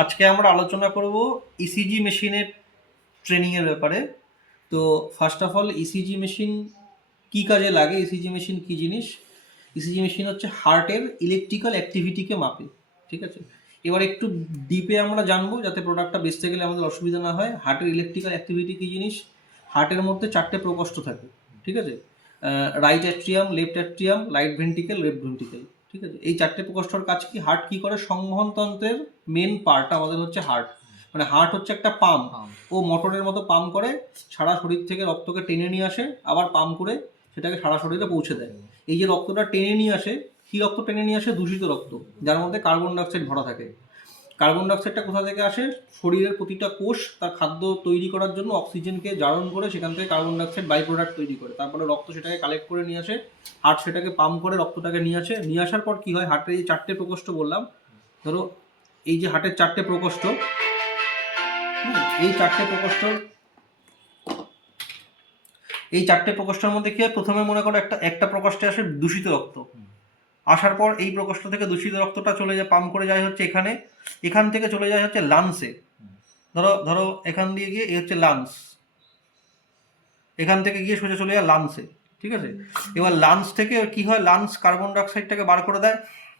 আজকে আমরা আলোচনা করব ইসিজি মেশিনের ট্রেনিংয়ের ব্যাপারে। তো first of all ECG machine কী কাজে লাগে, ইসিজি মেশিন কী জিনিস? ইসিজি মেশিন হচ্ছে হার্টের ইলেকট্রিক্যাল অ্যাক্টিভিটিকে মাপে, ঠিক আছে? এবার একটু ডিপে আমরা জানবো যাতে প্রোডাক্টটা বেচতে গেলে আমাদের অসুবিধা না হয়। হার্টের ইলেকট্রিক্যাল অ্যাক্টিভিটি কী জিনিস? হার্টের মধ্যে 4টে প্রকোষ্ঠ থাকে, ঠিক আছে? Right atrium, left atrium, right ventricle, left ventricle, ঠিক আছে? এই 4টে প্রকোষ্ঠর কাজ কি? হার্ট কী করে? সংবহনতন্ত্রের মেন পার্ট আমাদের হচ্ছে হার্ট। মানে হার্ট হচ্ছে একটা পাম্প। ও মোটরের মতো পাম্প করে সারা শরীর থেকে রক্তকে টেনে নিয়ে আসে, আবার পাম্প করে সেটাকে সারা শরীরে পৌঁছে দেয়। এই যে রক্তটা টেনে নিয়ে আসে, কী রক্ত টেনে নিয়ে আসে? দূষিত রক্ত, যার মধ্যে কার্বন ডাইঅক্সাইড ভরা থাকে। কার্বন ডাইঅক্সাইডটা কোথা থেকে আসে? শরীরের প্রতিটা কোষ তার খাদ্য তৈরি করার জন্য অক্সিজেনকে জারণ করে সেখান থেকে কার্বন ডাইঅক্সাইড বাই প্রোডাক্ট তৈরি করে, তারপরে রক্ত সেটাকে কালেক্ট করে নিয়ে আসে, হার্ট সেটাকে পাম্প করে রক্তটাকে নিয়ে আসে। নিয়ে আসার পর কী হয়? হার্টের এই 4টে প্রকোষ্ঠ বললাম, ধরো এই যে হার্টের 4টে প্রকোষ্ঠ, এই 4টে প্রকোষ্ঠ, এই 4টে প্রকোষ্ঠের মধ্যে কি হয়? প্রথমে মনে করো একটা প্রকোষ্ঠে আসে দূষিত রক্ত। আসার পর এই প্রকোষ্ঠ থেকে দূষিত রক্তটা চলে যায়, পাম্প করে যায় হচ্ছে এখানে, এখান থেকে চলে যায় হচ্ছে লাংসে। ধরো ধরো এখান দিয়ে গিয়ে এই হচ্ছে লাংস, এখান থেকে গিয়ে সোজা চলে যায় লাংসে, ঠিক আছে? এবার লাংস থেকে কি হয়? লাংস কার্বন ডাইঅক্সাইডটাকে বার করে দেয়,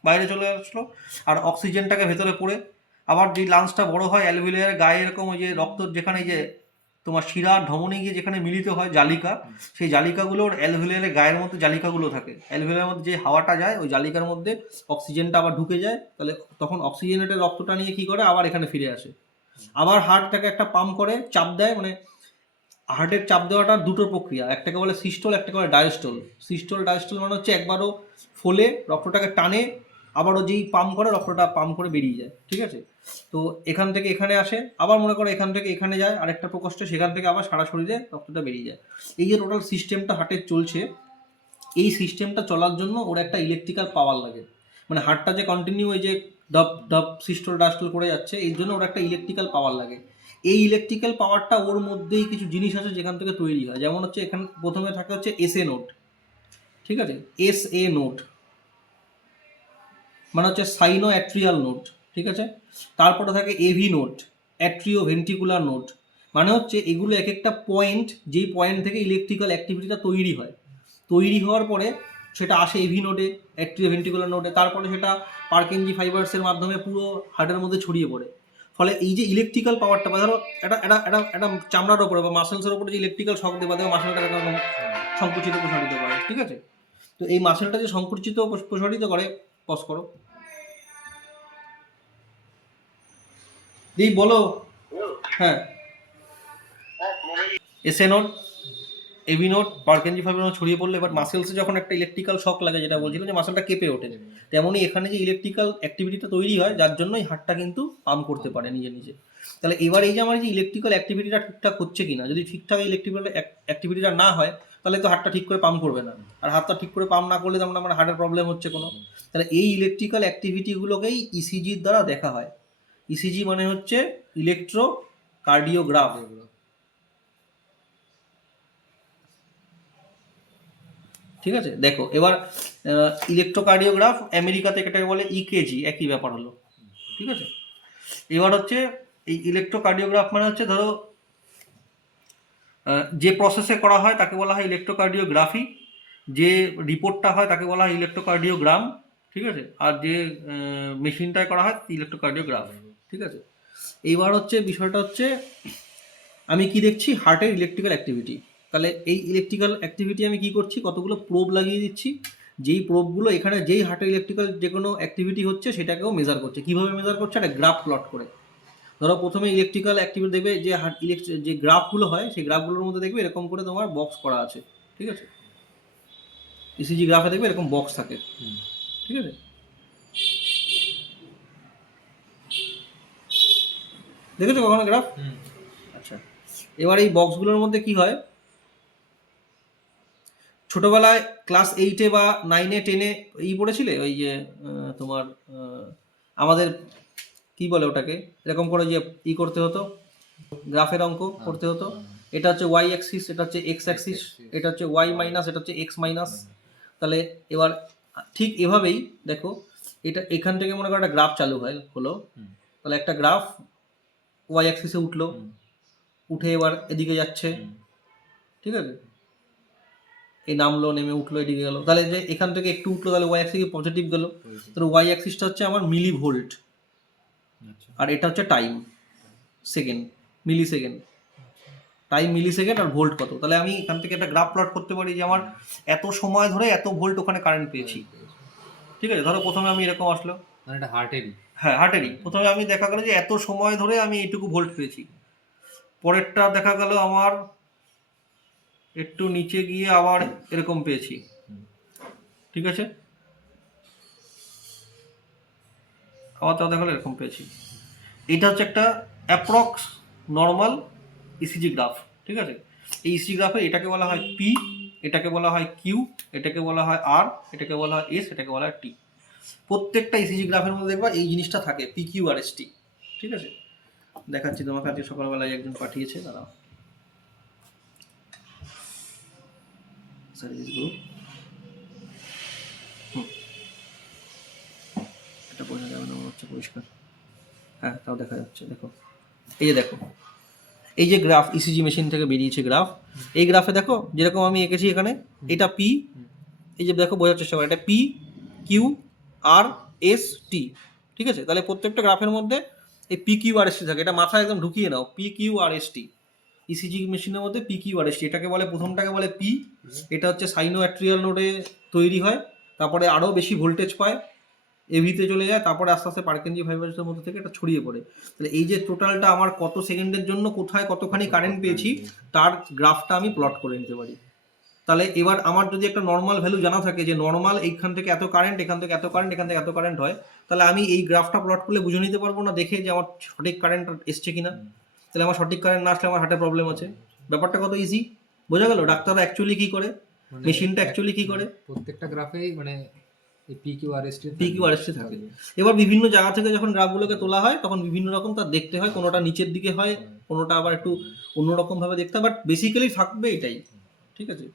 বাইরে চলে আসলো, আর অক্সিজেনটাকে ভেতরে পড়ে। আবার যে লাংসটা বড় হয়, অ্যালভিওলার গায়ে এরকম ওই যে রক্ত যেখানে যে তোমার শিরা ধমনী গিয়ে যেখানে মিলিত হয় জালিকা, সেই জালিকাগুলোর অ্যালভিওলারের গায়ের মধ্যে জালিকাগুলো থাকে। অ্যালভিওলারের মধ্যে যে হাওয়াটা যায় ওই জালিকার মধ্যে অক্সিজেনটা আবার ঢুকে যায়, তাহলে তখন অক্সিজেনেটের রক্তটা নিয়ে কী করে? আবার এখানে ফিরে আসে। আবার হার্টটাকে একটা পাম্প করে চাপ দেয়, মানে হার্টের চাপ দেওয়াটা দুটো প্রক্রিয়া, একটাকে বলে সিস্টোল, একটাকে বলে ডায়াস্টোল। সিস্টোল ডায়াস্টোল মানে হচ্ছে একবারও ফোলে রক্তটাকে টানে, আবারও যেই পাম্প করে রক্তটা পাম্প করে বেরিয়ে যায়, ঠিক আছে? তো এখান থেকে এখানে আসে, আবার মনে করো এখান থেকে এখানে যায় আরেকটা প্রকোষ্ঠে, সেখান থেকে আবার সারা শরীরে রক্তটা বেরিয়ে যায়। এই যে টোটাল সিস্টেমটা হার্টের চলছে, এই সিস্টেমটা চলার জন্য ওর একটা ইলেকট্রিক্যাল পাওয়ার লাগে। মানে হার্টটা যে কন্টিনিউ এই যে ডব ডব সিস্টোল ডাস্টোল করে যাচ্ছে, এর জন্য ওর একটা ইলেকট্রিক্যাল পাওয়ার লাগে। এই ইলেকট্রিক্যাল পাওয়ারটা ওর মধ্যেই কিছু জিনিস আছে যেখান থেকে তৈরি হয়। যেমন হচ্ছে এখানে প্রথমে থাকে হচ্ছে এসএ নোড, ঠিক আছে? এসএ নোড মানে হচ্ছে সাইনো অ্যাট্রিয়াল নোড, ঠিক আছে? তারপরে থাকে AV node, atrio ventricular node. মানে হচ্ছে এগুলো এক একটা পয়েন্ট, যেই পয়েন্ট থেকে ইলেকট্রিক্যাল অ্যাক্টিভিটিটা তৈরি হয়। তৈরি হওয়ার পরে সেটা আসে এভি নোডে, অ্যাট্রিও ভেন্ট্রিকুলার নোডে, তারপরে সেটা পার্কিনজি ফাইবার্সের মাধ্যমে পুরো হার্টের মধ্যে ছড়িয়ে পড়ে। ফলে এই যে ইলেকট্রিক্যাল পাওয়ারটা, বা ধরো একটা চামড়ার ওপরে বা মাসেলসের ওপরে যে ইলেকট্রিক্যাল শক দেবে, দেখো মাসেলটা এরকম সংকুচিত প্রসারিত করে, ঠিক আছে? তো এই মাসেলটা যে সংকুচিত প্রসারিত করে, পজ করো দিই, বলো। হ্যাঁ, SA node, AV node, Purkinje fibre node ছড়িয়ে পড়লে এবার মাসেলসে যখন একটা ইলেকট্রিক্যাল শক লাগে, যেটা বলছিলাম যে মাসেলটা কেঁপে ওঠে, তেমনই এখানে যে ইলেকট্রিক্যাল অ্যাক্টিভিটিটা তৈরি হয়, যার জন্যই হার্টটা কিন্তু পাম্প করতে পারে নিজে নিজে। তাহলে এবার এই যে আমার যে ইলেকট্রিক্যাল অ্যাক্টিভিটিটা ঠিকঠাক হচ্ছে কিনা, যদি ঠিকঠাক ইলেকট্রিক্যাল অ্যাক্টিভিটিটা না হয়, তাহলে তো হার্টটা ঠিক করে পাম্প করবে না। আর হাতটা ঠিক করে পাম্প না করলে তেমন আমার হার্টের প্রবলেম হচ্ছে কোনো। তাহলে এই ইলেকট্রিক্যাল অ্যাক্টিভিটিগুলোকেই ইসিজির দ্বারা দেখা হয়। ইসিজি মানে হচ্ছে ইলেকট্রো কার্ডিওগ্রাফ, ঠিক আছে? দেখো এবার ইলেকট্রোকার্ডিওগ্রাফ আমেরিকাতে এটাকে বলে ইকেজি, একই ব্যাপার হলো, ঠিক আছে? এবার হচ্ছে এই ইলেকট্রোকার্ডিওগ্রাফ মানে হচ্ছে ধরো যে প্রসেসে করা হয় তাকে বলা হয় ইলেকট্রোকার্ডিওগ্রাফি, যে রিপোর্টটা হয় তাকে বলা হয় ইলেকট্রোকার্ডিওগ্রাম, ঠিক আছে? আর যে মেশিনটায় করা হয় ইলেকট্রোকার্ডিওগ্রাফ, ঠিক আছে? এইবার হচ্ছে বিষয়টা হচ্ছে আমি কি দেখছি? হার্টের ইলেকট্রিক্যাল অ্যাক্টিভিটি। তাহলে এই ইলেকট্রিক্যাল অ্যাক্টিভিটি আমি কি করছি? কতগুলো প্রোব লাগিয়ে দিচ্ছি, যেই প্রোবগুলো এখানে যেই হার্টের ইলেকট্রিক্যাল যে কোনো অ্যাক্টিভিটি হচ্ছে সেটাকেও মেজার করছে। কীভাবে মেজার করছে? একটা গ্রাফ প্লট করে। ধরো প্রথমে ইলেকট্রিক্যাল অ্যাক্টিভিটি দেখবে যে যে গ্রাফগুলো হয়, সেই গ্রাফগুলোর মধ্যে দেখবে এরকম করে তোমার বক্স করা আছে, ঠিক আছে? ইসিজি গ্রাফে দেখবে এরকম বক্স থাকে, ঠিক আছে? দেখেছো কখনো গ্রাফ? আচ্ছা, এবার এই বক্সগুলোর মধ্যে কি হয়? ছোটবেলায় ক্লাস 8-এ বা 9-এ 10-এ পড়েছিলে ওই যে তোমার আমাদের কি বলে ওটাকে, এরকম করে যে করতে হতো, গ্রাফের অঙ্ক করতে হতো। এটা হচ্ছে ওয়াই অ্যাক্সিস, এটা হচ্ছে এক্স অ্যাক্সিস, এটা হচ্ছে ওয়াই মাইনাস, এটা হচ্ছে এক্স মাইনাস। তাহলে এবার ঠিক এভাবেই দেখো, এটা এখান থেকে মনে করো একটা গ্রাফ চালু হলো, তাহলে একটা গ্রাফ ওয়াই অ্যাক্সিসে উঠলো, উঠে এবার এদিকে যাচ্ছে, ঠিক আছে, এই নামলো, নেমে উঠলো, এদিকে গেল, তাহলে যে এখান থেকে একটু উঠলো তাহলে ওয়াই অ্যাক্সিসে পজিটিভ গেল, তাহলে ওয়াই অ্যাক্সিসটা হচ্ছে আমার মিলি ভোল্ট, আর এটা হচ্ছে টাইম, সেকেন্ড, মিলি সেকেন্ড, টাইম মিলি সেকেন্ড, আর ভোল্ট কত। তাহলে আমি এখান থেকে একটা গ্রাফ প্লট করতে পারি যে আমার এত সময় ধরে এত ভোল্ট ওখানে কারেন্ট পেয়েছি, ঠিক আছে। ধরো প্রথমে আমি এরকম আসলো, এটা হার্টেরই, হ্যাঁ হার্টেরই, প্রথমে আমি দেখা গেল যে এত সময় ধরে আমি এইটুকু ভোল্ট পেয়েছি, পরেরটা দেখা গেল আমার একটু নিচে গিয়ে আবার এরকম পেয়েছি, ঠিক আছে, আবার তাও দেখা গেলো এরকম পেয়েছি। এটা হচ্ছে একটা অ্যাপ্রক্স নর্মাল ইসিজি গ্রাফ, ঠিক আছে। এই ইসিজি গ্রাফে এটাকে বলা হয় পি, এটাকে বলা হয় কিউ, এটাকে বলা হয় আর, এটাকে বলা হয় এস, এটাকে বলা হয় টি। প্রত্যেকটা ইসিজি গ্রাফের মধ্যে দেখবা এই জিনিসটা থাকে, P Q R S T, ঠিক আছে। দেখাচ্ছি তোমাকে, আজকে সকালবেলায় একজন পাঠিয়েছে, দাঁড়াও, সার্ভিস গ্রুপ, এটা বোঝা যাবে না মনে হচ্ছে পরিষ্কার, হ্যাঁ তাও দেখা যাচ্ছে, দেখো এই যে দেখো, এই যে গ্রাফ ইসিজি মেশিন থেকে বেরিয়েছে গ্রাফ, এই গ্রাফে দেখো যেরকম আমি এঁকেছি এখানে, এটা পি, এই যে দেখো বোঝার চেষ্টা করো, এটা P Q R S T, ঠিক আছে। তাহলে প্রত্যেকটা গ্রাফের মধ্যে এই P Q R S T থাকে, এটা মাথায় একদম ঢুকিয়ে নাও, P Q R S T, ECG মেশিনের মধ্যে P Q R S T, এটাকে বলে, প্রথমটাকে বলে পি, এটা হচ্ছে সাইনো অ্যাট্রিয়াল নোডে তৈরি হয়, তারপরে আরও বেশি ভোল্টেজ পায়, এভিতে চলে যায়, তারপরে আস্তে আস্তে পার্কেনজি ভাইব্রেশনের মধ্যে থেকে এটা ছড়িয়ে পড়ে। তাহলে এই যে টোটালটা আমার কত সেকেন্ডের জন্য কোথায় কতখানি কারেন্ট পেয়েছি তার গ্রাফটা আমি প্লট করে নিতে পারি। তাহলে এবার আমার যদি একটা নর্মাল ভ্যালু জানা থাকে যে নর্মাল এইখান থেকে এত কারেন্ট, এখান থেকে এত কারেন্ট, এখান থেকে এত কারেন্ট হয়, তাহলে আমি এই গ্রাফটা প্লট করলে বুঝে নিতে পারবো না দেখে যে আমার সঠিক কারেন্ট এসছে কিনা। তাহলে আমার সঠিক কারেন্ট না আসলে আমার হার্টে প্রবলেম আছে। ব্যাপারটা কত ইজি, বোঝা গেল ডাক্তাররা অ্যাকচুয়ালি কী করে, মেশিনটা অ্যাকচুয়ালি কী করে, প্রত্যেকটা গ্রাফেই মানে P Q R S T থাকে। এবার বিভিন্ন জায়গা থেকে যখন গ্রাফগুলোকে তোলা হয় তখন বিভিন্ন রকম তার দেখতে হয়, কোনোটা নিচের দিকে হয়, কোনোটা আবার একটু অন্যরকম ভাবে দেখতে হয়, বাট বেসিক্যালি থাকবে এটাই, ঠিক আছে।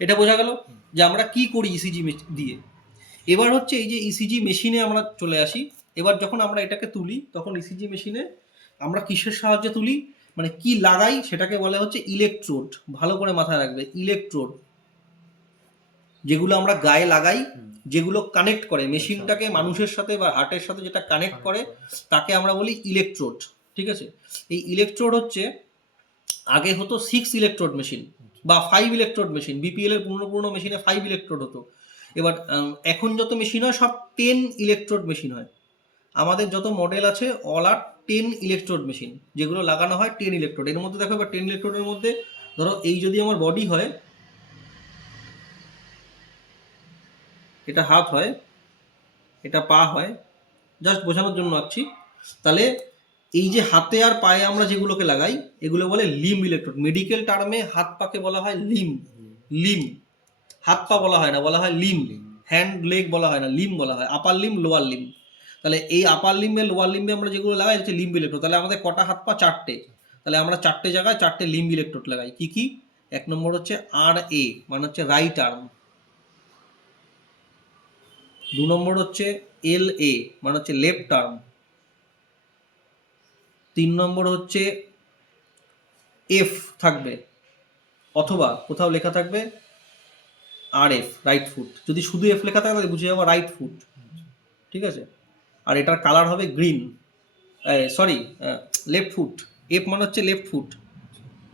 এটা বোঝা গেল যে আমরা কি করি ইসিজি দিয়ে। এবার হচ্ছে এই যে ইসিজি মেশিনে আমরা চলে আসি, এবার যখন আমরা এটাকে তুলি তখন ইসিজি মেশিনে আমরা কিসের সাহায্যে তুলি, মানে কি লাগাই সেটাকে বলা হচ্ছে ইলেকট্রোড। ভালো করে মাথায় রাখবে, ইলেকট্রোড যেগুলো আমরা গায়ে লাগাই, যেগুলো কানেক্ট করে মেশিনটাকে মানুষের সাথে বা হার্টের সাথে, যেটা কানেক্ট করে তাকে আমরা বলি ইলেকট্রোড, ঠিক আছে। এই ইলেকট্রোড হচ্ছে আগে হতো 6 ইলেকট্রোড মেশিন বা 5 ইলেকট্রোড মেশিন, বিপিএল এর পুরনো মেশিনে 5 ইলেকট্রোড হতো। এবার এখন যত মেশিন হয় সব 10 ইলেকট্রোড মেশিন হয়। আমাদের যত মডেল আছে অল আর 10 ইলেকট্রোড মেশিন, যেগুলো লাগানো হয় 10 ইলেকট্রোড। এর মধ্যে দেখো এবার 10 ইলেকট্রোডের মধ্যে ধরো এই যদি আমার বডি হয়, এটা হাত হয়, এটা পা হয়, জাস্ট বোঝানোর জন্য আছি। তাহলে এই যে হাতে আর পায়ে আমরা যেগুলোকে লাগাই এগুলো বলে লিম ইলেকট্রোড। মেডিকেল টার্মে হাত পাকে বলা হয় লিম, লিম, হাত পা বলা হয় না, বলা হয় লিম, হ্যান্ড লেগ বলা হয় না, লিম বলা হয়, আপার লিম লোয়ার লিম। তাহলে এই আপার লিম্বে লোয়ার লিম্বে আমরা যেগুলো লাগাই হচ্ছে লিম্ব ইলেকট্রোড। তাহলে আমাদের কটা হাত পা? 4টে। তাহলে আমরা 4টে জায়গায় 4টে লিম্ব ইলেকট্রোড লাগাই। কি কি? 1 নম্বর হচ্ছে আর এ, মানে হচ্ছে রাইট আর্ম। 2 নম্বর হচ্ছে এল এ, মানে হচ্ছে লেফট আর্ম। 3 নম্বর হচ্ছে এফ থাকবে, অথবা কোথাও লেখা থাকবে আর এফ, রাইট ফুট। যদি শুধু এফ লেখা থাকে তাহলে বুঝে যাবো রাইট ফুট, ঠিক আছে। আর এটার কালার হবে green, sorry left foot. F মানে হচ্ছে লেফট ফুট,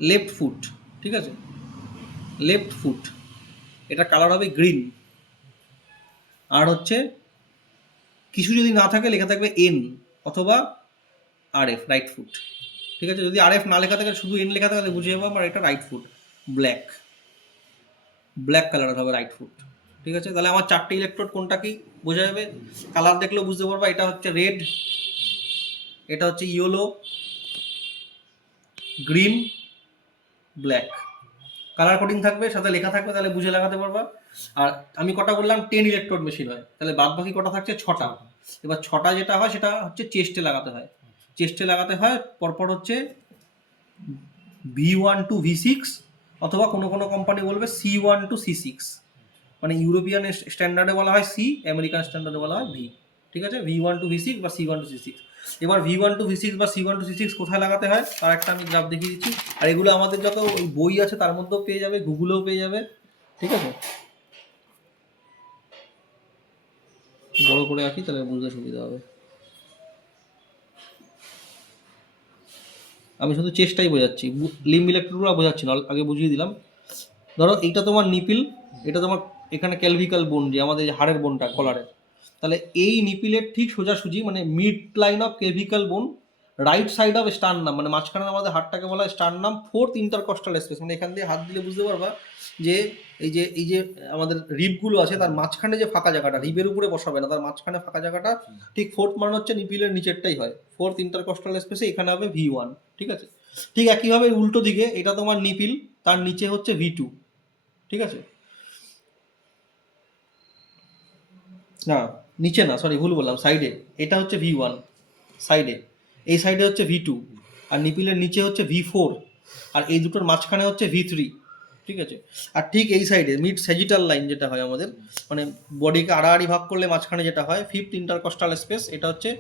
লেফট ফুট, ঠিক আছে, লেফট ফুট। এটার কালার হবে গ্রিন। আর হচ্ছে কিছু যদি না থাকে লেখা থাকবে এন অথবা আর এফ, রাইট ফুট, ঠিক আছে। যদি আর এফ না লেখা থাকে শুধু এন লেখা থাকে তাহলে বুঝে যাবো আমার এটা রাইট ফুট, ব্ল্যাক, ব্ল্যাক কালারের হবে রাইট ফুট, ঠিক আছে। তাহলে আমার 4টে ইলেকট্রোড কোনটা কি বোঝা যাবে, কালার দেখলেও বুঝতে পারবা। এটা হচ্ছে রেড, এটা হচ্ছে yellow, green, black. Colour coding থাকবে, সাথে লেখা থাকবে, তাহলে বুঝে লাগাতে পারবা। আর আমি কটা বললাম 10 ইলেকট্রোড মেশিন হয়, তাহলে বাদ বাকি কটা থাকছে? 6টা। এবার 6টা যেটা হয় সেটা হচ্ছে চেস্টে লাগাতে হয়। চেস্টে লাগাতে হয় পরপর হচ্ছে V1 to V6, অথবা কোনো কোনো কোম্পানি বলবে C1 to C6, মানে ইউরোপিয়ান স্ট্যান্ডার্ডে বলা হয় সি, আমেরিকান স্ট্যান্ডার্ডে বলা হয় ভি, ঠিক আছে, V1 to V6 বা C1 to C6। এবার V1 to V6 বা C1 to C6 কোথায় লাগাতে হয় তার একটা আমি গ্রাফ দেখিয়ে দিচ্ছি। আর এগুলো আমাদের যত ওই বই আছে তার মধ্যেও পেয়ে যাবে, গুগলেও পেয়ে যাবে, ঠিক আছে। বড় করে আঁকি তাহলে বুঝতে সুবিধা হবে। আমি শুধু চেষ্টাই বোঝাচ্ছি, লিম্ব ইলেকট্রোডগুলো বোঝাচ্ছি না, আগে বুঝিয়ে দিলাম। ধরো এইটা তোমার নিপিল, এটা তোমার এখানে ক্যালভিকাল বোন, যে আমাদের হাড়ের বোনটা কলারের, তাহলে এই নিপিলের ঠিক সোজাসুজি মানে মিড লাইন অফ ক্যালভিকাল বোন, রাইট সাইড অফ স্টার্নাম, মানে মাঝখানে আমাদের হাড়টাকে বলা হয় স্টার্নাম, ফোর্থ ইন্টারকস্টাল স্পেস, মানে এখান দিয়ে হাত দিলে বুঝতে পারবা যে এই যে আমাদের রিবগুলো আছে তার মাঝখানে যে ফাঁকা জায়গাটা, রিবের উপরে বসাবে না, তার মাঝখানে ফাঁকা জায়গাটা ঠিক ফোর্থ মানে হচ্ছে নিপিলের নিচেরটাই হয়, ফোর্থ ইন্টারকস্টাল স্পেসে এখানে হবে V1, ঠিক আছে। ঠিক একইভাবে উল্টো দিকে এটা তোমার নিপিল, তার নিচে হচ্ছে V2, ঠিক আছে। না নিচে না, সরি ভুল বললাম, সাইডে, এটা হচ্ছে V1 সাইডে, এই সাইডে হচ্ছে V2, আর নিপিলের নিচে হচ্ছে V4, আর এই দুটোর মাঝখানে হচ্ছে V3, ঠিক আছে। আর ঠিক এই সাইডে মিড স্যাজিটাল লাইন যেটা হয় আমাদের, মানে বডিকে আড়াআড়ি ভাগ করলে মাঝখানে যেটা হয় ফিফথ ইন্টারকস্টাল স্পেস, এটা হচ্ছে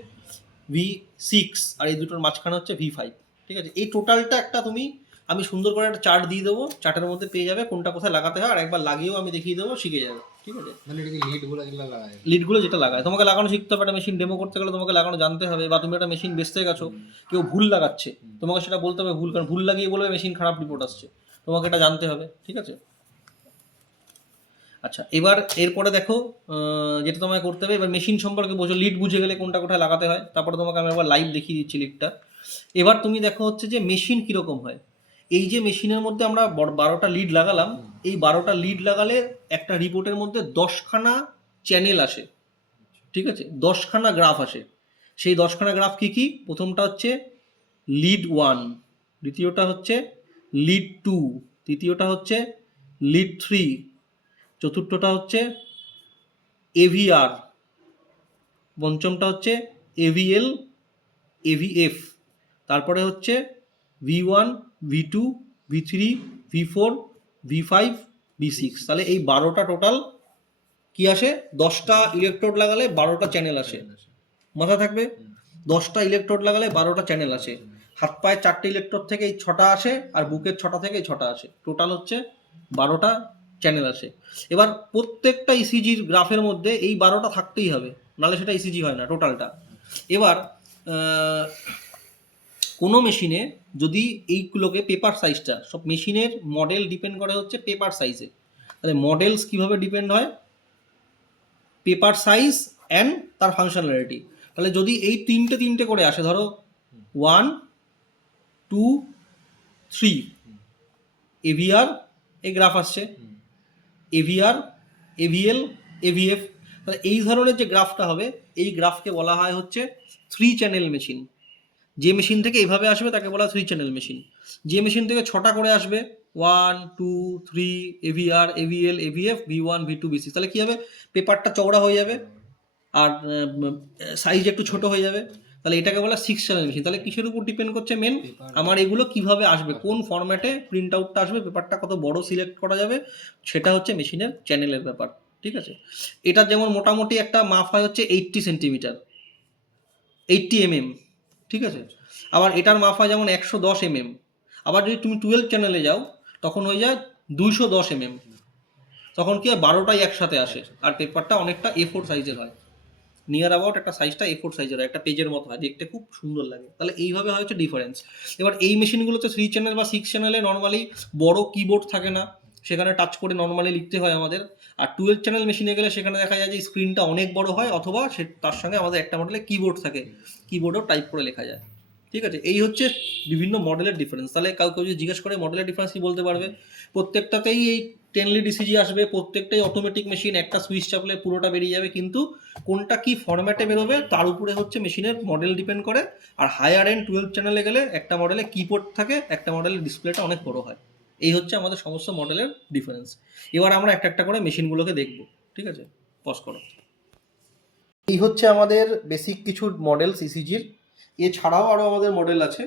V6, আর এই দুটোর মাঝখানে হচ্ছে V5, ঠিক আছে। এই টোটালটা একটা তুমি, আমি সুন্দর করে একটা চার্ট দিয়ে দেবো, চার্টের মধ্যে পেয়ে যাবে কোনটা কোথায় লাগাতে হয়, আর একবার লাগিয়েও আমি দেখিয়ে দেবো, শিখে যাবে, ঠিক আছে। মানে এটা কি লিডগুলো যেগুলো লাগায়? লিডগুলো যেটা লাগায় তোমাকে লাগানো শিখতে হবে, একটা মেশিন ডেমো করতে গেলে তোমাকে লাগানো জানতে হবে, বা তুমি একটা মেশিন বেচতে গেছো, কেউ ভুল লাগাচ্ছে, তোমাকে সেটা বলতে হবে ভুল, কারণ ভুল লাগিয়ে বলবে মেশিন খারাপ রিপোর্ট আসছে, তোমাকে এটা জানতে হবে, ঠিক আছে। আচ্ছা এবার এরপরে দেখো যেটা তোমায় করতে হবে, এবার মেশিন সম্পর্কে বোঝো, লিড বুঝে গেলে কোনটা কোথায় লাগাতে হয়, তারপরে তোমাকে আমি একবার লাইভ দেখিয়ে দিচ্ছি লিডটা। এবার তুমি দেখো হচ্ছে যে মেশিন কীরকম হয়। এই যে মেশিনের মধ্যে আমরা 12টা লিড লাগালাম, এই 12টা লিড লাগালে একটা রিপোর্টের মধ্যে 10খানা চ্যানেল আসে, ঠিক আছে, 10খানা গ্রাফ আসে। সেই 10খানা গ্রাফ কী কী? প্রথমটা হচ্ছে লিড 1, দ্বিতীয়টা হচ্ছে লিড 2, তৃতীয়টা হচ্ছে লিড 3, চতুর্থটা হচ্ছে এভিআর, পঞ্চমটা হচ্ছে এভিএল, এভিএফ, তারপরে হচ্ছে V1, V2, V3, V4, V5, V6। তাহলে এই 12টা টোটাল কি আসে, 10টা ইলেকট্রোড লাগালে 12টা চ্যানেল আসে, মাথা থাকবে। 10টা ইলেকট্রোড লাগালে 12টা চ্যানেল আসে, হাত পায়ে 4টে ইলেকট্রোড থেকে এই 6টা আসে, আর বুকের 6টা থেকে এই 6টা আসে, টোটাল হচ্ছে 12টা চ্যানেল আসে। এবার প্রত্যেকটা ইসিজির গ্রাফের মধ্যে এই 12টা থাকতেই হবে, নাহলে সেটা ইসিজি হয় না টোটালটা। এবার কোনো মেশিনে যদি এইগুলোকে পেপার সাইজটা, সব মেশিনের মডেল ডিপেন্ড করে হচ্ছে পেপার সাইজে, তাহলে মডেলস কীভাবে ডিপেন্ড হয়, পেপার সাইজ অ্যান্ড তার ফাংশনালিটি। তাহলে যদি এই তিনটে করে আসে, ধরো 1, 2, 3 এভিআর, এই গ্রাফ আসছে এভিআর, এভিএল, এভিএফ, তাহলে এই ধরনের যে গ্রাফটা হবে এই গ্রাফকে বলা হয় হচ্ছে 3 চ্যানেল মেশিন। যে মেশিন থেকে এইভাবে আসবে তাকে বলা হয় 3 চ্যানেল মেশিন। যে মেশিন থেকে 6টা করে আসবে 1, 2, 3 AVR, AVL, এভিএফ, V1, V2, V6, তাহলে কী হবে, পেপারটা চওড়া হয়ে যাবে আর সাইজ একটু ছোট হয়ে যাবে, তাহলে এটাকে বলা 6 চ্যানেল মেশিন। তাহলে কিসের উপর ডিপেন্ড করছে মেন, আমার এগুলো কিভাবে আসবে, কোন ফরম্যাটে প্রিন্ট আউটটা আসবে, পেপারটা কত বড় সিলেক্ট করা যাবে, সেটা হচ্ছে মেশিনের চ্যানেলের ব্যাপার, ঠিক আছে। এটা যেমন মোটামুটি একটা মাপ হয় হচ্ছে 80 সেন্টিমিটার, 80 mm, ঠিক আছে। আবার এটার মাপ হয় যেমন 110 mm, আবার যদি তুমি 12 চ্যানেলে যাও তখন হয়ে যায় 210 mm, তখন কি হয় 12টাই একসাথে আসে, আর পেপারটা অনেকটা A4 সাইজের হয়, নিয়ার অ্যাবাউট একটা সাইজটা A4 সাইজের হয়, একটা পেজের মতো হয়, দেখতে খুব সুন্দর লাগে। তাহলে এইভাবে হয় হচ্ছে ডিফারেন্স। এবার এই মেশিনগুলোতে 3 চ্যানেল বা 6 চ্যানেলে নর্মালি বড় কিবোর্ড থাকে না, সেখানে টাচ করে নর্মালি লিখতে হয় আমাদের। আর 12 চ্যানেল মেশিনে গেলে সেখানে দেখা যায় যে স্ক্রিনটা অনেক বড় হয়, অথবা সে তার সঙ্গে আমাদের একটা মডেলে কিবোর্ড থাকে, কিবোর্ডেও টাইপ করে লেখা যায়, ঠিক আছে। এই হচ্ছে বিভিন্ন মডেলের ডিফারেন্স। তাহলে কাউকে যদি জিজ্ঞেস করে মডেলের ডিফারেন্স কি বলতে পারবে, প্রত্যেকটাতেই এই 10 লিড ইসিজি আসবে, প্রত্যেকটাই অটোমেটিক মেশিন, একটা সুইচ চাপলে পুরোটা বেরিয়ে যাবে, কিন্তু কোনটা কি ফরম্যাটে বেরোবে তার উপরে হচ্ছে মেশিনের মডেল ডিপেন্ড করে। আর হায়ার এন্ড 12 চ্যানেলে গেলে একটা মডেলে কিবোর্ড থাকে, একটা মডেলের ডিসপ্লেটা অনেক বড় হয়। এই হচ্ছে আমাদের সমস্ত মডেলের ডিফারেন্স। এবার আমরা একটা একটা করে মেশিনগুলোকে দেখব, ঠিক আছে, পজ করো। এই হচ্ছে আমাদের বেসিক কিছু মডেল সিসিজির, এছাড়াও আরও আমাদের মডেল আছে।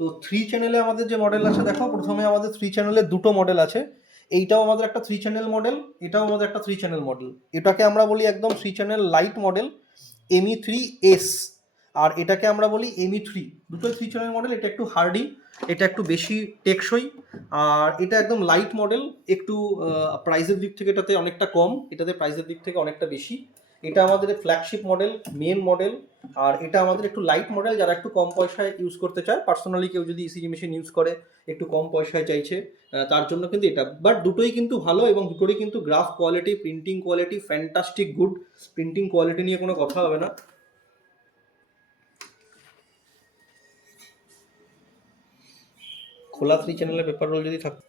তো 3 চ্যানেলে আমাদের যে মডেল আছে দেখো, প্রথমে আমাদের 3 চ্যানেলে দুটো মডেল আছে, এইটাও আমাদের একটা 3 চ্যানেল মডেল, এটাও আমাদের একটা 3 চ্যানেল মডেল। এটাকে আমরা বলি একদম 3 চ্যানেল লাইট মডেল, ME3S, আর এটাকে আমরা বলি ME3। দুটোই 3 চ্যানেল মডেল। এটা একটু হার্ডি, এটা একটু বেশি টেকসই, আর এটা একদম লাইট মডেল। একটু প্রাইসের দিক থেকে এটাতে অনেকটা কম, এটাতে প্রাইসের দিক থেকে অনেকটা বেশি। এটা আমাদের ফ্ল্যাগশিপ মডেল, মেন মডেল, আর এটা আমাদের একটু লাইট মডেল। যারা একটু কম পয়সায় ইউজ করতে চায়, পার্সোনালি কেউ যদি ইসিজি মেশিন ইউজ করে একটু কম পয়সায় চাইছে, তার জন্য কিন্তু এটা। বাট দুটোই কিন্তু ভালো, এবং দুটোরই কিন্তু graph quality, printing quality fantastic good. Printing quality নিয়ে কোনো কথা হবে না। খোলা 3 চ্যানেলের পেপার রোল যদি থাকতো।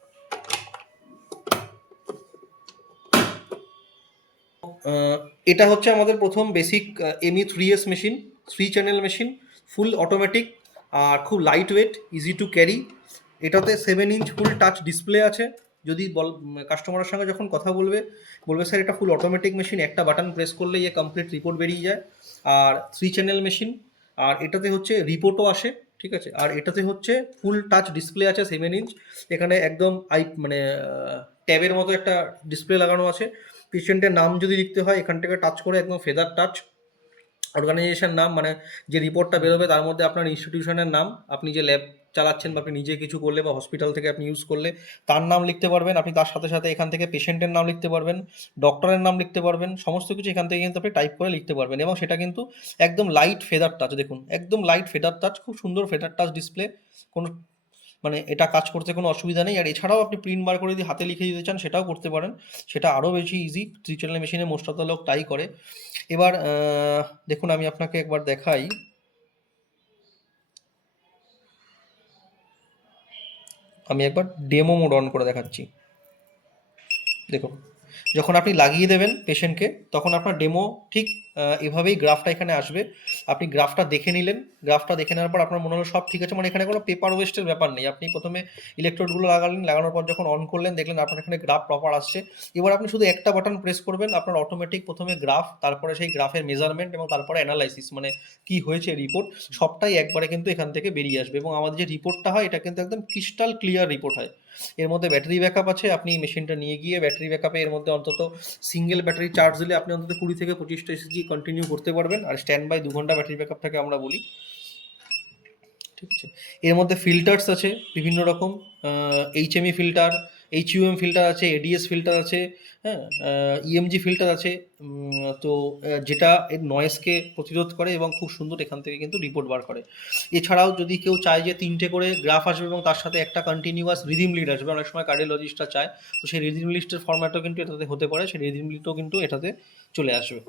এটা হচ্ছে আমাদের প্রথম basic ME3S machine, 3 channel machine, full automatic, আর খুব light weight, easy to carry. এটাতে 7 ইঞ্চ ফুল টাচ ডিসপ্লে আছে। যদি কাস্টমারের সঙ্গে যখন কথা বলবে স্যার এটা ফুল অটোমেটিক মেশিন, একটা বাটন প্রেস করলেই কমপ্লিট রিপোর্ট বেরিয়ে যায়। আর 3 চ্যানেল মেশিন, আর এটাতে হচ্ছে রিপোর্টও আসে, ঠিক আছে। আর এটাতে হচ্ছে ফুল টাচ ডিসপ্লে আছে 7 ইঞ্চ। এখানে একদম মানে ট্যাবের মতো একটা ডিসপ্লে লাগানো আছে। পেশেন্টের নাম যদি লিখতে হয় এখান থেকে টাচ করে একদম ফেদার টাচ, অর্গানাইজেশন নাম, মানে যে রিপোর্টটা বেরোবে তার মধ্যে আপনার ইনস্টিটিউশনের নাম, আপনি যে ল্যাব চালাচ্ছেন বা আপনি নিজে কিছু করলে বা হসপিটাল থেকে আপনি ইউজ করলে তার নাম লিখতে পারবেন। আপনি তার সাথে সাথে এখান থেকে পেশেন্টের নাম লিখতে পারবেন, ডক্টরের নাম লিখতে পারবেন, সমস্ত কিছু এখান থেকে কিন্তু আপনি টাইপ করে লিখতে পারবেন। এবং সেটা কিন্তু একদম লাইট ফেদার টাচ, দেখুন একদম লাইট ফেদার টাচ, খুব সুন্দর ফেদার টাচ ডিসপ্লে। কোনো মানে এটা কাজ করতে কোনো অসুবিধা নেই। আর এছাড়াও আপনি প্রিন্ট বার করে যদি হাতে লিখে দিতে চান সেটাও করতে পারেন, সেটা আরও বেশি ইজি। 3 চ্যানেল মেশিনে মোস্ট অফ দ্য লোক তাই করে। এবার দেখুন আমি আপনাকে একবার দেখাই। আমি একবার ডেমো মোড অন করে দেখাচ্ছি। দেখুন, যখন আপনি লাগিয়ে দেবেন পেশেন্টকে তখন আপনার ডেমো ঠিক এভাবেই গ্রাফটা এখানে আসবে। আপনি গ্রাফটা দেখে নিলেন, গ্রাফটা দেখে নেওয়ার পর আপনার মনে হলো সব ঠিক আছে, মানে এখানে কোনো পেপার ওয়েস্টের ব্যাপার নেই। আপনি প্রথমে ইলেকট্রোডগুলো লাগালেন, লাগানোর পর যখন অন করলেন দেখলেন আপনার এখানে গ্রাফ প্রপার আসছে। এবার আপনি শুধু একটা বাটন প্রেস করবেন, আপনার অটোমেটিক প্রথমে গ্রাফ, তারপরে সেই গ্রাফের মেজারমেন্ট এবং তারপরে অ্যানালাইসিস, মানে কি হয়েছে রিপোর্ট, সবটাই একবারে কিন্তু এখান থেকে বেরিয়ে আসবে। এবং আমাদের যে রিপোর্টটা হয় এটা কিন্তু একদম ক্রিস্টাল ক্লিয়ার রিপোর্ট হয়। এর মধ্যে ব্যাটারি ব্যাকআপ আছে, আপনি মেশিনটা নিয়ে গিয়ে ব্যাটারি ব্যাকআপে এর মধ্যে অন্তত সিঙ্গেল ব্যাটারি চার্জ দিলে আপনি অন্তত 20 থেকে 25টা ইসিজি কন্টিনিউ করতে পারবেন। আর স্ট্যান্ড বাই 2 ঘন্টা ব্যাটারি ব্যাকআপটাকে আমরা বলি, ঠিক আছে। এর মধ্যে ফিল্টার্স আছে বিভিন্ন রকম, HME ফিল্টার, HUM ফিল্টার আছে, ADS ফিল্টার আছে, হ্যাঁ, EMG ফিল্টার আছে। তো যেটা এর নয়েজকে প্রতিরোধ করে এবং খুব সুন্দর এখান থেকে কিন্তু রিপোর্ট বার করে। এছাড়াও যদি কেউ চায় যে 3টে করে গ্রাফ আসবে এবং তার সাথে একটা কন্টিনিউয়াস রিদিম লিড আসবে, অনেক সময় কার্ডিওলজিস্টরা চায়, তো সেই রিদিম লিস্টের ফরম্যাটও কিন্তু এটাতে হতে পারে, সেই রিদিম লিস্টও কিন্তু এটাতে চলে আসবে,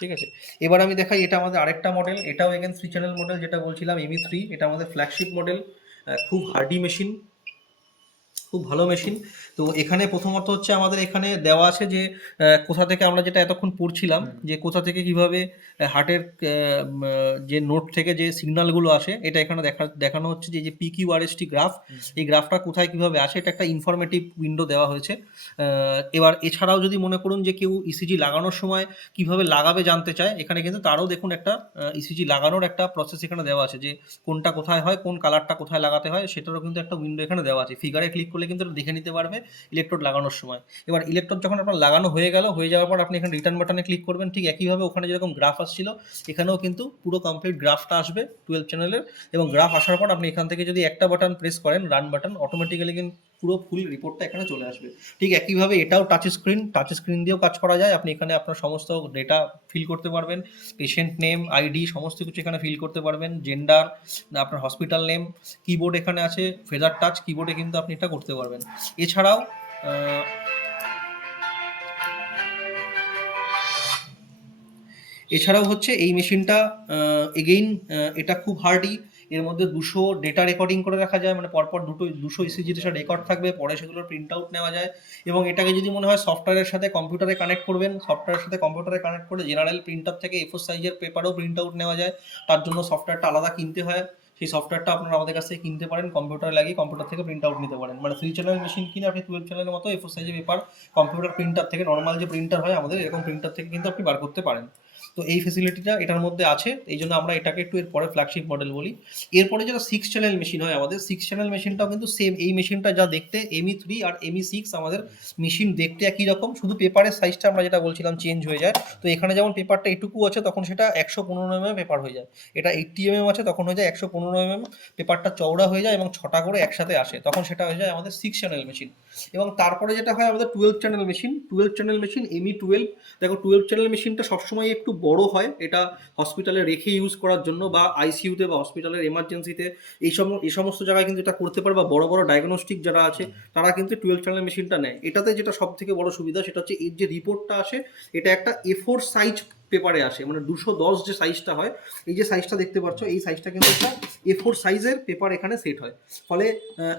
ঠিক আছে। এবার আমি দেখাই, এটা আমাদের আরেকটা মডেল, এটাও এগেন 3 চ্যানেল মডেল, যেটা বলছিলাম ME3। এটা আমাদের ফ্ল্যাগশিপ মডেল, খুব হার্ডি মেশিন, খুব ভালো মেশিন। তো এখানে প্রথমত হচ্ছে আমাদের এখানে দেওয়া আছে যে কোথা থেকে, আমরা যেটা এতক্ষণ পড়ছিলাম যে কোথা থেকে কিভাবে হার্টের যে নোট থেকে যে সিগন্যালগুলো আসে, এটা এখানে দেখানো হচ্ছে যে PQRST গ্রাফ, এই গ্রাফটা কোথায় কিভাবে আসে, এটা একটা ইনফরমেটিভ উইন্ডো দেওয়া হয়েছে। এবার এছাড়াও যদি মনে করুন যে কেউ ইসিজি লাগানোর সময় কিভাবে লাগাবে জানতে চায়, এখানে কিন্তু তারও দেখুন একটা ইসিজি লাগানোর একটা প্রসেস এখানে দেওয়া আছে, যে কোনটা কোথায় হয়, কোন কালারটা কোথায় লাগাতে হয়, সেটারও কিন্তু একটা উইন্ডো এখানে দেওয়া আছে। ফিগারে ক্লিক করলে কিন্তু দেখে নিতে পারবে ইলেকট্রোড লাগানোর সময়। এবার ইলেকট্রোড যখন আপনার লাগানো হয়ে যাওয়ার পর আপনি এখানে রিটার্ন বাটনে ক্লিক করবেন, ঠিক একইভাবে ওখানে যেরকম গ্রাফ আসছিল এখানেও কিন্তু পুরো কমপ্লিট গ্রাফটা আসবে 12 চ্যানেলের। এবং গ্রাফ আসার পর আপনি এখান থেকে যদি একটা বাটন প্রেস করেন, রান বাটন, অটোমেটিক্যালি কিন্তু পুরো ফুল রিপোর্টটা এখানে চলে আসবে। ঠিক একইভাবে এটাও টাচ স্ক্রিন দিয়েও কাজ করা যায়। আপনি এখানে আপনার সমস্ত ডেটা ফিল করতে পারবেন, পেশেন্ট নেম, আইডি, সমস্ত কিছু এখানে ফিল করতে পারবেন, জেন্ডার, আপনার হসপিটাল নেম, কিবোর্ড এখানে আছে, ফেদার টাচ কিবোর্ডে কিন্তু আপনি এটা করতে পারবেন। এছাড়াও হচ্ছে এই মেশিনটা এগেইন এটা খুব হার্ডি। এর মধ্যে 200 ডেটা রেকর্ডিং করে রাখা যায়, মানে পরপর 200 ইসিজি ডেটা রেকর্ড থাকবে, পরে সেগুলোর প্রিন্ট আউট নেওয়া যায়। এবং এটাকে যদি মনে হয় সফটওয়্যারের সাথে কম্পিউটারে কানেক্ট করবেন, সফটওয়্যারের সাথে কম্পিউটারে কানেক্ট করে জেনারেল প্রিন্টার থেকে A4 সাইজের পেপারও প্রিন্ট আউট নেওয়া যায়। তার জন্য সফটওয়্যারটা আলাদা কিনতে হয়, সেই সফটওয়্যারটা আপনারা আমাদের কাছ থেকে কিনতে পারেন, কম্পিউটারে লাগিয়ে কম্পিউটার থেকে প্রিন্ট আউট নিতে পারেন। মানে 3 চ্যানেল মেশিন কিনে আপনি 12 চ্যানেলের মতো A4 সাইজের পেপার কম্পিউটার প্রিন্টার থেকে, নর্মাল যে প্রিন্টার হয় আমাদের এরকম প্রিন্টার থেকে কিন্তু আপনি বার করতে পারেন। তো এই ফেসিলিটিটা এটার মধ্যে আছে, এই জন্য আমরা এটাকে একটু এরপরে ফ্ল্যাগশিপ মডেল বলি। এরপরে যেটা 6 চ্যানেল মেশিন হয় আমাদের, 6 চ্যানেল মেশিনটাও কিন্তু সেম, এই মেশিনটা যা দেখতে ME3 আর ME6 আমাদের মেশিন দেখতে একই রকম, শুধু পেপারের সাইজটা আমরা যেটা বলছিলাম চেঞ্জ হয়ে যায়। তো এখানে যেমন পেপারটা এটুকু আছে তখন সেটা 115 mm পেপার হয়ে যায়, এটা 80 mm আছে তখন হয়ে যায় 115 mm, পেপারটা চওড়া হয়ে যায় এবং 6টা করে একসাথে আসে, তখন সেটা হয়ে যায় আমাদের 6 চ্যানেল মেশিন। এবং তারপরে যেটা হয় আমাদের 12 channel machine, 12 channel machine ME12। দেখো 12 চ্যানেল মেশিনটা সবসময় একটু বড় হয়, এটা হসপিটালে রেখে ইউজ করার জন্য বা আইসিইউতে বা হসপিটালের এমার্জেন্সিতে এই সমস্ত জায়গায় কিন্তু এটা করতে পারে, বা বড় বড় ডায়াগনস্টিক যারা আছে তারা কিন্তু 12 চ্যানেল মেশিনটা নেয়। এটাতে যেটা সব থেকে বড় সুবিধা সেটা হচ্ছে এর যে রিপোর্টটা আসে এটা একটা A4 সাইজ পেপারে আসে, মানে 210 যে সাইজটা হয়, এই যে সাইজটা দেখতে পাচ্ছ এই সাইজটা কিন্তু একটা A4 সাইজের পেপার এখানে সেট হয়। ফলে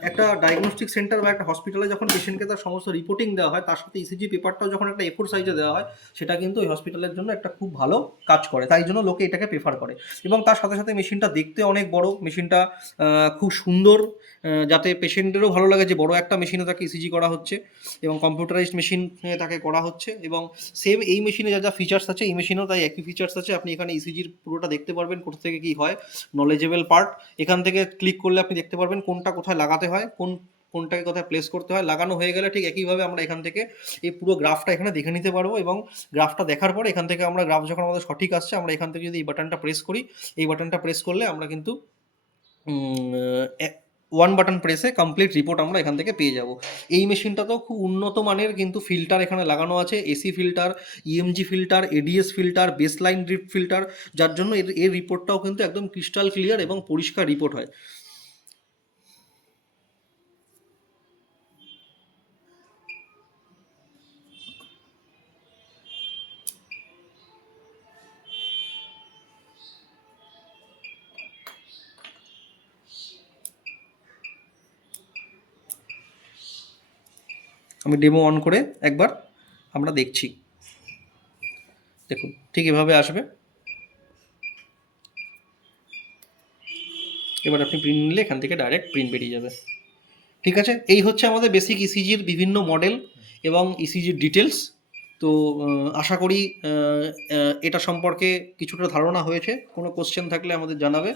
একটা ডায়াগনস্টিক সেন্টার বা একটা হসপিটালে যখন পেশেন্টকে তার সমস্ত রিপোর্টিং দেওয়া হয় তার সাথে ইসিজি পেপারটাও যখন একটা A4 সাইজে দেওয়া হয়, সেটা কিন্তু ওই হসপিটালের জন্য একটা খুব ভালো কাজ করে, তাই জন্য লোকে এটাকে প্রেফার করে। এবং তার সাথে সাথে মেশিনটা দেখতে অনেক বড়, মেশিনটা খুব সুন্দর, যাতে পেশেন্টেরও ভালো লাগে যে বড় একটা মেশিনে তাকে ইসিজি করা হচ্ছে এবং কম্পিউটারাইজড মেশিন তাকে করা হচ্ছে। এবং সেম এই মেশিনে যা যা ফিচার্স আছে এই মেশিনেও তাই একই ফিচার্স আছে, আপনি এখানে ইসিজির পুরোটা দেখতে পারবেন কোথা থেকে কী হয়, নলেজেবল পার্ট। এখান থেকে ক্লিক করলে আপনি দেখতে পারবেন কোনটা কোথায় লাগাতে হয়, কোনটাকে কোথায় প্লেস করতে হয়। লাগানো হয়ে গেলে ঠিক একইভাবে আমরা এখান থেকে এই পুরো গ্রাফটা এখানে দেখে নিতে পারবো, এবং গ্রাফটা দেখার পরে এখান থেকে আমরা গ্রাফ যখন আমাদের সঠিক আসছে আমরা এখান থেকে যদি এই বাটনটা প্রেস করি, এই বাটনটা প্রেস করলে আমরা কিন্তু ওয়ান বাটন প্রেসে কমপ্লিট রিপোর্ট আমরা এখান থেকে পেয়ে যাব। এই মেশিনটাতেও খুব উন্নত মানের কিন্তু ফিল্টার এখানে লাগানো আছে, AC filter, EMG filter, ads filter, baseline drip filter, যার জন্য এর রিপোর্টটাও কিন্তু একদম ক্রিস্টাল ক্লিয়ার এবং পরিষ্কার রিপোর্ট হয়। আমি ডেমো অন করে একবার আমরা দেখছি, দেখুন ঠিক এভাবে আসবে। এবার আপনি প্রিন্ট নিলে এখান থেকে ডাইরেক্ট প্রিন্ট বেরিয়ে যাবে। ঠিক আছে, এই হচ্ছে আমাদের বেসিক ইসিজির বিভিন্ন মডেল এবং ইসিজির ডিটেলস। তো আশা করি এটা সম্পর্কে কিছুটা ধারণা হয়েছে। কোনো কোশ্চেন থাকলে আমাদের জানাবে।